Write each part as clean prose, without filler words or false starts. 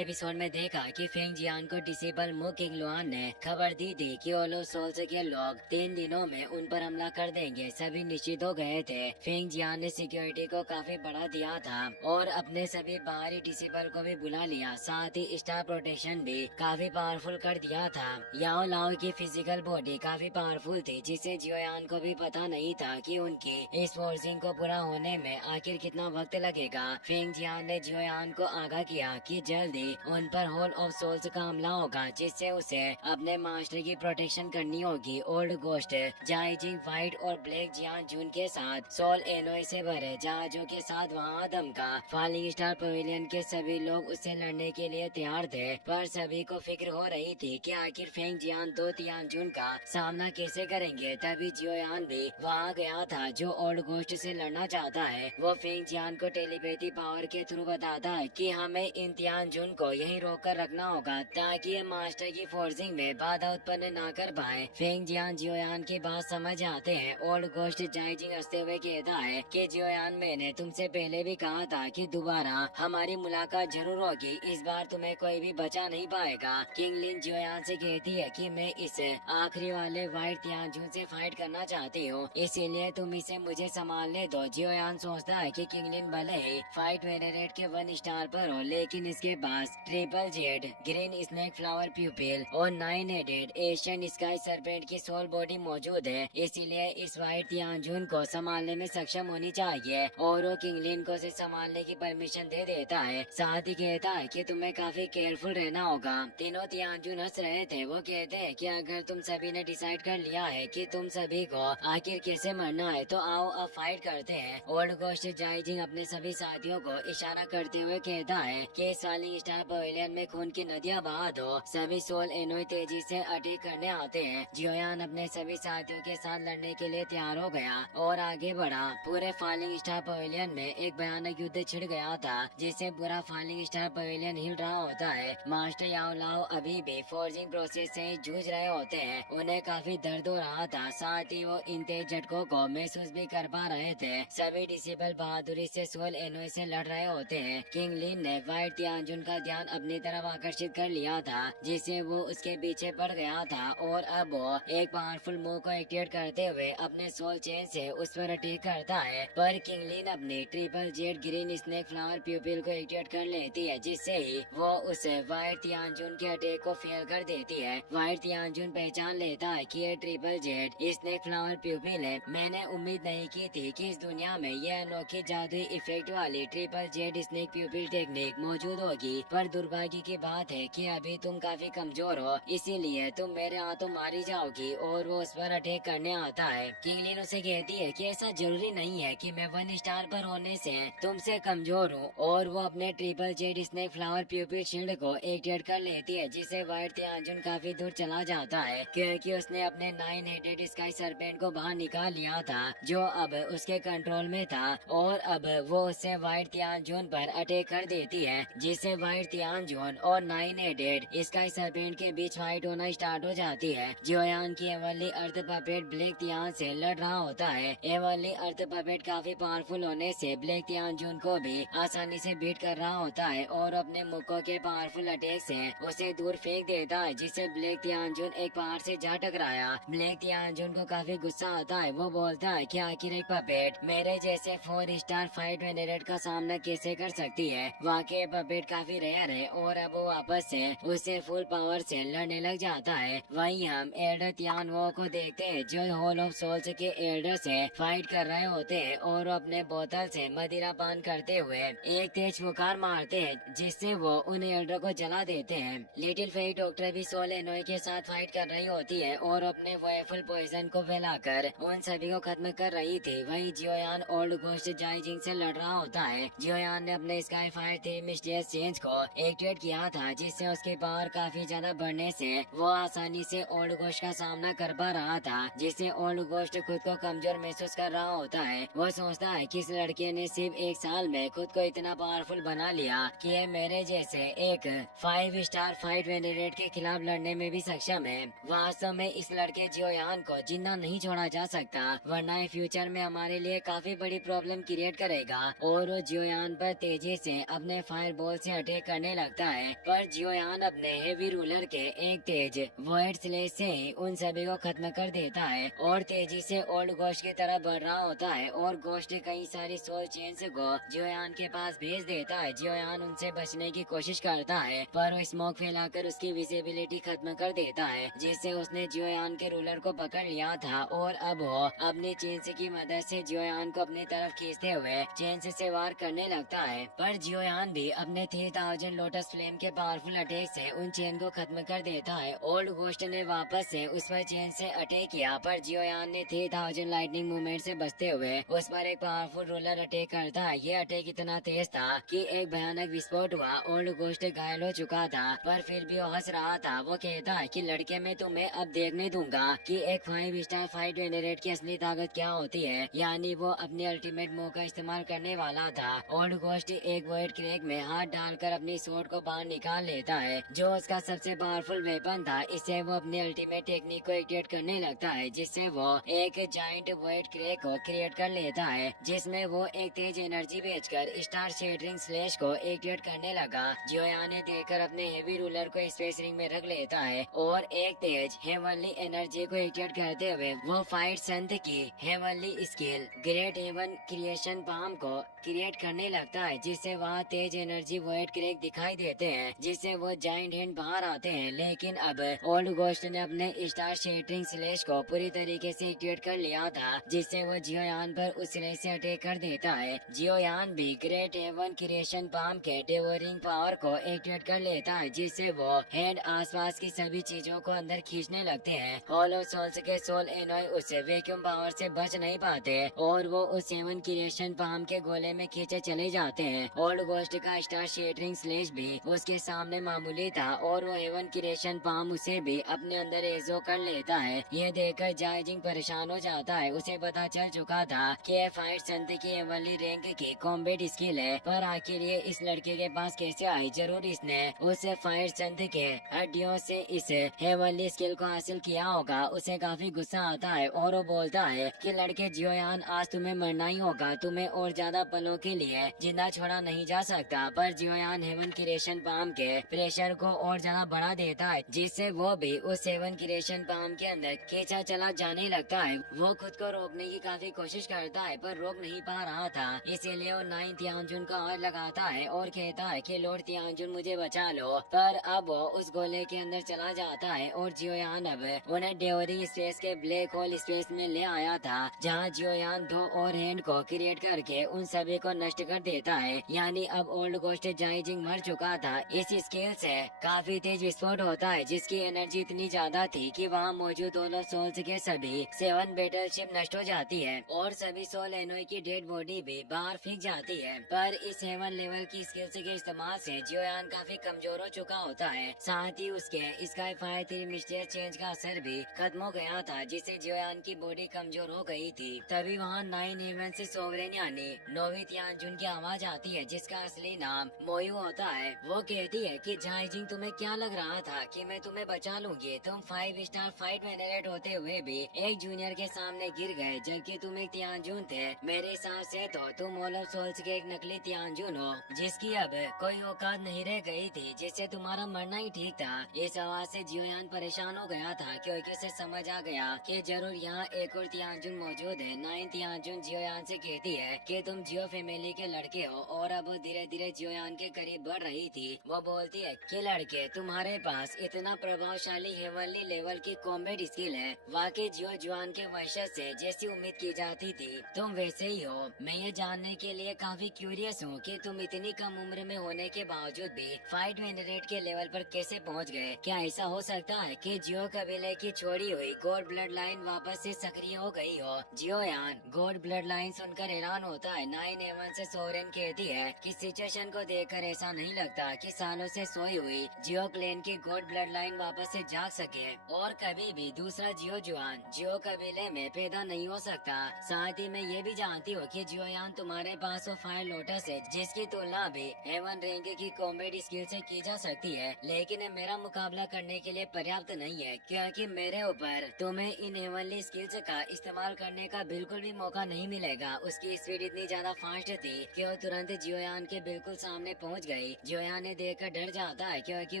Episode में देखा कि फेंग जियान को डिसेबल मु किंग लुआन ने खबर दी थी कि ओलो सोल्स के लोग 3 दिनों में उन पर हमला कर देंगे। सभी निश्चित हो गए थे। फेंग जियान ने सिक्योरिटी को काफी बढ़ा दिया था और अपने सभी बाहरी डिसेबल को भी बुला लिया। साथ ही स्टार प्रोटेक्शन भी काफी पावरफुल कर दिया था। याओ लाओ की फिजिकल बॉडी काफी पावरफुल थी, जिसे जियोयान को भी पता नहीं था कि उनकी इस फोर्सिंग को पूरा होने में आखिर कितना वक्त लगेगा। फेंग जियान ने जियोयान को आगाह किया कि जल्दी उन पर होल ऑफ सोल्स का हमला होगा, जिससे उसे अपने मास्टर की प्रोटेक्शन करनी होगी। ओल्ड गोस्ट जाइजिंग फाइट और ब्लैक जियान जून के साथ सोल एनोय से भरे जहाजों के साथ वहां धमका। फॉलिंग स्टार पवेलियन के सभी लोग उससे लड़ने के लिए तैयार थे, पर सभी को फिक्र हो रही थी कि आखिर फेंग जियान 2 तियानजुन का सामना कैसे करेंगे। तभी जियोयान भी वहाँ गया था, जो ओल्ड गोस्ट से लड़ना चाहता है। वो फेंग जियान को टेलीपैथी पावर के थ्रू बताता है कि हमें इन तियानजुन को यहीं रोक कर रखना होगा, ताकि ये मास्टर की फोर्सिंग में बाधा उत्पन्न न कर पाए। फेंग जियान जियोयान की बात समझ आते हैं। ओल्ड गोस्ट जाइजिंग हंसते हुए कहता है कि जियोयान, मैंने तुमसे पहले भी कहा था कि दोबारा हमारी मुलाकात जरूर होगी। इस बार तुम्हें कोई भी बचा नहीं पाएगा। किंगलिन जियोयान से कहती है कि मैं इस आखिरी वाले व्हाइट तियानजुन से फाइट करना चाहती हूँ, इसीलिए तुम इसे मुझे संभालने दो। जियोयान सोचता है कि किंगलिन भले ही फाइट वेनरेट के 1 स्टार पर हो, लेकिन इसके पास triple Z, green snake flower pupil और 9 हेडेड एशियन स्काई सरपेंट की सोल बॉडी मौजूद है, इसीलिए इस व्हाइट तियानजुन को संभालने में सक्षम होनी चाहिए। और वो किंगलिन को इसे संभालने की परमिशन दे देता है। साथ ही कहता है कि तुम्हें काफी केयरफुल रहना होगा। तीनों तियानजुन हंस रहे थे। वो कहते हैं कि अगर तुम सभी ने डिसाइड कर लिया है कि तुम सभी को आखिर कैसे मरना है, तो आओ अब फाइट करते हैं। ओल्ड गोस्ट जाइजिंग अपने सभी साथियों को इशारा करते हुए कहता है कि फॉलिंग स्टार पवेलियन में खून की नदियां बहा दो। सभी सोल एनोय तेजी से अटैक करने आते हैं। जियोयान अपने सभी साथियों के साथ लड़ने के लिए तैयार हो गया और आगे बढ़ा। पूरे फॉलिंग स्टार पवेलियन में एक भयानक युद्ध छिड़ गया था, जिससे पूरा फॉलिंग स्टार पवेलियन हिल रहा होता है। मास्टर याओ लाओ अभी भी फोर्जिंग प्रोसेस से जूझ रहे होते हैं। उन्हें काफी दर्द हो रहा था, साथ ही वो इन तेज झटकों को महसूस भी कर पा रहे थे। सभी डिसेबल बहादुरी से सोल एनोय से लड़ रहे होते हैं। किंग लिन ने व्हाइट तियानजुन का ध्यान अपनी तरफ आकर्षित कर लिया था, जिससे वो उसके पीछे पड़ गया था और अब वो एक पावरफुल मूव को एक्टिवेट करते हुए अपने सोल चेन से उस पर अटैक करता है। पर किंग लिन अपनी triple Z green snake flower प्यूपिल को एक्टिवेट कर लेती है, जिससे ही वो उस व्हाइट तियानजुन के अटैक को फेल कर देती है। व्हाइट तियानजुन पहचान लेता है कि ये ट्रिपल जेड स्नेक फ्लावर प्यूपिल है। मैंने उम्मीद नहीं की थी कि इस दुनिया में यह अनोखी जादुई इफेक्ट वाली ट्रिपल जेड स्नेक प्यूपिल टेक्निक मौजूद होगी, पर दुर्भाग्य की बात है कि अभी तुम काफी कमजोर हो, इसीलिए तुम मेरे हाथों मारी जाओगी। और वो उस पर अटैक करने आता है। किंगलिन उसे कहती है कि ऐसा जरूरी नहीं है कि मैं 1 स्टार पर होने से तुमसे कमजोर हूँ, और वो अपने triple Z snake flower प्यूपिल shield को एक्टिवेट कर लेती है, जिससे व्हाइट तियानजुन काफी दूर चला जाता है, क्योंकि उसने अपने 9 हेडेड स्काई सरपेंट को बाहर निकाल लिया था, जो अब उसके कंट्रोल में था। और अब वो उससे व्हाइट तियानजुन पर अटैक कर देती है, जिससे व्हाइट तियानजुन और 9 हेडेड स्काई सरपेंट के बीच फाइट होना स्टार्ट हो जाती है। जियोयान की एवरली अर्थ पपेट ब्लैक तियान से लड़ रहा होता है। एवरली अर्थ पपेट काफी पावरफुल होने से ब्लैक तियानजुन को भी आसानी से बीट कर रहा होता है और अपने मुक्कों के पावरफुल अटैक से उसे दूर फेंक देता है, जिससे ब्लैक तियानजुन एक पहाड़ से जा टकराया। ब्लैक तियानजुन को काफी गुस्सा आता है। वो बोलता है कि आखिर एक पपेट मेरे जैसे 4 स्टार फाइट वेनरेट का सामना कैसे कर सकती है। वाकई पपेट काफी रेयर है और अब वो वापस से उससे फुल पावर से लड़ने लग जाता है। वहीं हम एल्डर तियानवो को देखते हैं, जो होल ऑफ सोल्स के एल्डर से फाइट कर रहे होते हैं और वो अपने बोतल से मदिरा पान करते हुए एक तेज फुकार मारते हैं, जिससे वो उन एल्डर को जला देते हैं। लिटिल फेई डॉक्टर भी सोल एनोय के साथ फाइट कर रही होती है और अपने वेफुल पॉइजन को फैलाकर उन सभी को खत्म कर रही थी। वहीं जियोयान ओल्ड गोस्ट जाइजिंग से लड़ रहा होता है। जियोयान ने अपने स्काई फायर थी मिस्टीरियस चेंज को एक्टिवेट किया था, जिससे उसकी पावर काफी ज्यादा बढ़ने से वो आसानी से ओल्ड गोस्ट का सामना कर पा रहा था, जिससे ओल्ड गोस्ट खुद को कमजोर महसूस कर रहा होता है। वो सोचता है कि इस लड़के ने सिर्फ 1 साल में खुद को इतना पावरफुल बना लिया कि ये मेरे जैसे एक 5 स्टार फाइट वेनरेट के खिलाफ लड़ने में भी सक्षम है। वास्तव में इस लड़के जियोयान को जिंदा नहीं छोड़ा जा सकता, वरना ये फ्यूचर में हमारे लिए काफी बड़ी प्रॉब्लम क्रिएट करेगा। और वो जियोयान पर तेजी से अपने फायर बॉल से अटैक करने लगता है, पर जियोयान अपने हेवी रूलर के एक तेज वॉइड स्लेश से ही उन सभी को खत्म कर देता है और तेजी से ओल्ड घोस्ट की तरफ बढ़ रहा होता है और घोस्ट कई सारी सोल चेन्स को जियोयान के पास भेज देता है। जियोयान उनसे बचने की कोशिश करता है, पर वो स्मोक फैलाकर उसकी विजिबिलिटी खत्म कर देता है, जिससे उसने जियोयान के रूलर को पकड़ लिया था और अब वो अपनी चेन्स की मदद से जियोयान को अपनी तरफ खींचते हुए चेन्स से वार करने लगता है। पर जियोयान भी अपने 3000 लोटस फ्लेम के पावरफुल अटैक से उन चेन को खत्म कर देता है। ओल्ड घोस्ट ने वापस से उस पर चेन से अटैक किया, पर जियोयान ने 3000 लाइटनिंग मूवमेंट से बचते हुए उस पर एक पावरफुल रोलर अटैक करता है। ये अटैक इतना तेज था कि एक भयानक विस्फोट हुआ। ओल्ड घोस्ट घायल हो चुका था, पर फिर भी वो हंस रहा था। वो कहता है कि लड़के, मैं तुम्हें अब देखने दूंगा कि एक 5 स्टार फाइट वेनरेट की असली ताकत क्या होती है। यानी वो अपने अल्टीमेट मूव का इस्तेमाल करने वाला था। ओल्ड घोस्ट एक वॉइड क्रैक में हाथ डालकर अपनी स्वॉर्ड को बाहर निकाल लेता है, जो उसका सबसे पावरफुल वेपन था। इससे वो अपनी अल्टीमेट टेक्निक को एक्टिवेट करने लगता है, जिससे वो एक जाइंट वॉइड क्रैक को क्रिएट कर लेता है, जिसमें वो एक तेज एनर्जी भेजकर स्टार शेडरिंग स्लैश को एक्टिवेट करने लगा। जियोयान ने देखकर अपने हेवी रूलर को स्पेस रिंग में रख लेता है और एक तेज हेवनली एनर्जी को एक्टिवेट करते हुए वो फाइट संत की heavenly skill great heaven creation palm को क्रिएट करने लगता है, जिससे वहाँ तेज एनर्जी वॉइड क्रैक दिखाई देते हैं, जिससे वो जाइंट हैंड बाहर आते हैं। लेकिन अब ओल्ड घोस्ट ने अपने स्टार शेडरिंग स्लैश को पूरी तरीके से एक्टिवेट कर लिया था, जिससे वो जियोयान पर उस स्लैश से अटैक कर देता है। जियोयान भी ग्रेट हेवन क्रिएशन पाम के डेवोरिंग पावर को एक्टिवेट कर लेता है, जिससे वो हैंड आसपास की सभी चीजों को अंदर खींचने लगते हैं। हॉलो सोल्स के सोल एनॉय उस वैक्यूम पावर से बच नहीं पाते और वो उस हेवन क्रिएशन पाम के गोले में खींचे चले जाते हैं। ओल्ड घोस्ट का स्टार शेडरिंग स्लैश भी उसके सामने मामूली था और वो हेवन क्रिएशन पाम उसे भी अपने अंदर एजो कर लेता है। ये देखकर जायजिंग परेशान हो जाता है। उसे पता चल चुका था कि ये फाइट संत की हेवनली रैंक की कॉम्बैट स्किल है, पर आखिर ये इस लड़के के पास कैसे आई? जरूर इसने उस फाइट संत के हड्डियों से इस हेवनली स्किल को हासिल किया होगा। उसे काफी गुस्सा आता है और वो बोलता है कि लड़के जियोयान, आज तुम्हें मरना ही होगा, तुम्हें और ज्यादा पलों के लिए जिंदा छोड़ा नहीं जा सकता। पर जियोयान हेवन क्रिएशन पाम के प्रेशर को और ज्यादा बढ़ा देता है, जिससे वो भी उस हेवन क्रिएशन पाम के अंदर खींचा चला जाने लगता है। वो खुद को रोकने की काफी कोशिश करता है, पर रोक नहीं पा रहा था। इसीलिए वो 9 तियांजुन का हाथ लगाता है और कहता है कि लॉर्ड तियांजुन, मुझे बचा लो। पर अब वो उस गोले के अंदर चला जाता है और जियोयान अब उन्हें डेवरिंग स्पेस के ब्लैक होल स्पेस में ले आया था, जहाँ जियोयान 2 और हैंड को क्रिएट करके उन सभी को नष्ट कर देता है। यानी अब ओल्ड घोस्ट जाइजिंग मर चुका था। इस स्केल से काफी तेज विस्फोट होता है, जिसकी एनर्जी इतनी ज्यादा थी कि वहाँ मौजूद ओलो सोल्स के सभी 7 बैटलशिप नष्ट हो जाती है और सभी सोल एनोई की डेड बॉडी भी बाहर फेंक जाती है। पर इस हेवन लेवल की स्किल्स के इस्तेमाल से जियोयान काफी कमजोर हो चुका होता है। साथ ही उसके स्काई फायर 3 मिस्टीरियस चेंज का असर भी खत्म हो गया था, जिससे जियोयान की बॉडी कमजोर हो गई थी। तभी वहाँ 9 हेवन से सोवरेन यानी नोवी तियांजुन की आवाज आती है, जिसका असली नाम मोयू होता है। वो कहती है कि जाइजिंग, तुम्हें क्या लग रहा था कि मैं तुम्हें बचा लूंगी? तुम 5 स्टार फाइट वेनरेट होते हुए भी एक जूनियर के सामने गिर गए, जबकि तुम एक तियांजुन थे। मेरे हिसाब से तो तुम ओलो सोल्स के एक नकली तियांजुन हो, जिसकी अब कोई औकात नहीं रह गई थी, जिससे तुम्हारा मरना ही ठीक था। इस आवाज से जियोयान परेशान हो गया था, क्योंकि उसे समझ आ गया कि जरूर यहाँ एक और तियांजुन मौजूद है। 9 तियांजुन जियोयान से कहती है कि तुम जियो फैमिली के लड़के हो और अब वो धीरे धीरे जियोयान के करीब बढ़ रही थी। वो बोलती है कि लड़के, तुम्हारे पास इतना प्रभावशाली हेवनली लेवल की कॉम्बैट स्किल है। वाकई जियो जुआन के वंशज से जैसी उम्मीद की जाती थी, तुम वैसे ही हो। मैं ये जानने के लिए काफी क्यूरियस हूँ कि तुम इतनी कम उम्र में होने के बावजूद भी फाइट वेनरेट के लेवल पर कैसे पहुँच गए। क्या ऐसा हो सकता है कि जियो कबीले की छोड़ी हुई गॉड ब्लड लाइन वापस से सक्रिय हो गई हो? जियोयान गॉड ब्लड लाइन सुनकर हैरान होता है। 9 हेवन से सोरेन कहती है कि सिचुएशन को देखकर ऐसा नहीं लगता कि सालों से सोई हुई जियो क्लेन की गॉड ब्लड लाइन वापस से जाग सके और कभी भी दूसरा जियो जुआन जियो कबीले में पैदा नहीं हो सकता। साथ ही मैं ये भी जानती हूँ कि जियोयान, तुम्हारे पास वो फायर लोटस है जिसकी तुलना भी हेवन रैंक की कॉम्बैट स्किल से की जा सकती है, लेकिन मेरा मुकाबला करने के लिए पर्याप्त नहीं है, क्योंकि मेरे ऊपर तुम्हें इन हेवनली स्किल्स का इस्तेमाल करने का बिल्कुल भी मौका नहीं मिलेगा। उसकी स्पीड इतनी ज्यादा फास्ट थी कि वो तुरंत जियोयान के बिल्कुल सामने पहुंच गई गई। जोयान ने देखकर डर जाता है क्योंकि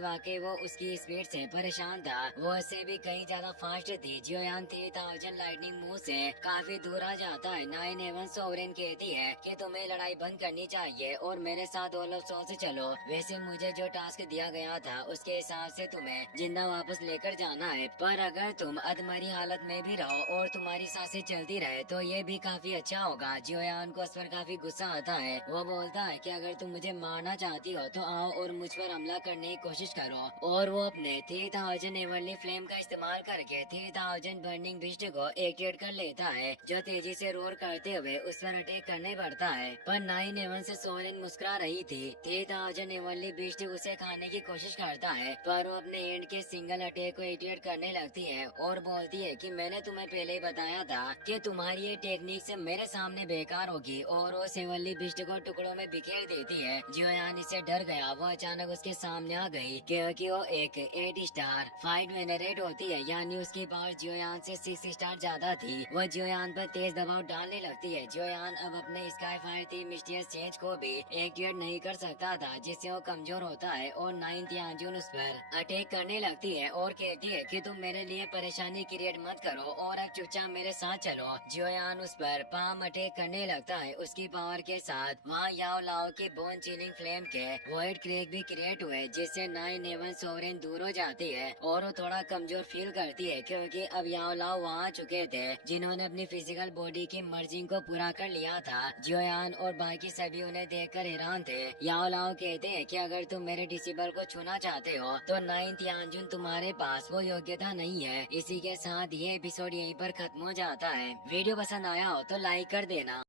वाकई वो उसकी स्पीड से परेशान था। वो उससे भी कहीं ज्यादा फास्ट थी। जोयान 3000 लाइटनिंग मूव से काफी दूर आ जाता है। 911 सोवरेन कहती है कि तुम्हें लड़ाई बंद करनी चाहिए और मेरे साथ ऑल ऑफ सोल से चलो। वैसे मुझे जो टास्क दिया गया था उसके हिसाब से तुम्हें जिंदा वापस लेकर जाना है, पर अगर तुम अधमरी हालत में भी रहो और तुम्हारी सांसें चलती रहे तो ये भी काफी अच्छा होगा। जोयान को उस पर काफी गुस्सा आता है। वो बोलता है कि अगर तुम मुझे मारना चाहती हो तो आओ और मुझ पर हमला करने की कोशिश करो। और वो अपने 3000 एवरली फ्लेम का इस्तेमाल करके 3000 बर्निंग बिस्ट को एक्टिवेट कर लेता है, जो तेजी से रोर करते हुए उस पर अटैक करने पड़ता है। पर 911 से सोरेन मुस्कुरा रही थी। 3000 एवरली बिस्ट उसे खाने की कोशिश करता है, पर वो अपने एंड के सिंगल अटैक को एक्टिवेट करने लगती है और बोलती है कि मैंने तुम्हें पहले ही बताया था कि तुम्हारी ये टेक्निक से मेरे सामने बेकार होगी, और वो सेवली बिस्ट को टुकड़ों में बिखेर देती है। जोयान इससे डर गया। वो अचानक उसके सामने आ गई क्योंकि वो एक 8 स्टार फाइट वेनरेट होती है, यानी उसकी पावर जोयान से 6 स्टार ज्यादा थी। वो जोयान पर तेज दबाव डालने लगती है। जोयान अब अपने स्काई फायर थी मिस्टीरियस चेंज को भी एक्टिवेट नहीं कर सकता था, जिससे वो कमजोर होता है और 9th यानजून उस पर अटैक करने लगती है और कहती है कि तुम मेरे लिए परेशानी क्रिएट मत करो और अब चुपचाप मेरे साथ चलो। जोयान उस पर पाम अटैक करने लगता है। उसकी पावर के साथ वहाँ याओ लाओ के बोन चिलिंग फ्लेम के वॉइड क्रैक भी क्रिएट हुए, जिससे 911 सोवरेन दूर हो जाती है और वो थोड़ा कमजोर फील करती है क्योंकि अब याओ लाओ वहाँ आ चुके थे, जिन्होंने अपनी फिजिकल बॉडी की मर्जिंग को पूरा कर लिया था। जोयान और बाकी सभी उन्हें देखकर हैरान थे। याओ लाओ कहते हैं कि अगर तुम मेरे डिसेबल को छूना चाहते हो तो 9th यानजून तुम्हारे पास वो योग्यता नहीं है। इसी के साथ ये एपिसोड यहीं पर खत्म हो जाता है। वीडियो पसंद आया हो तो लाइक कर देना।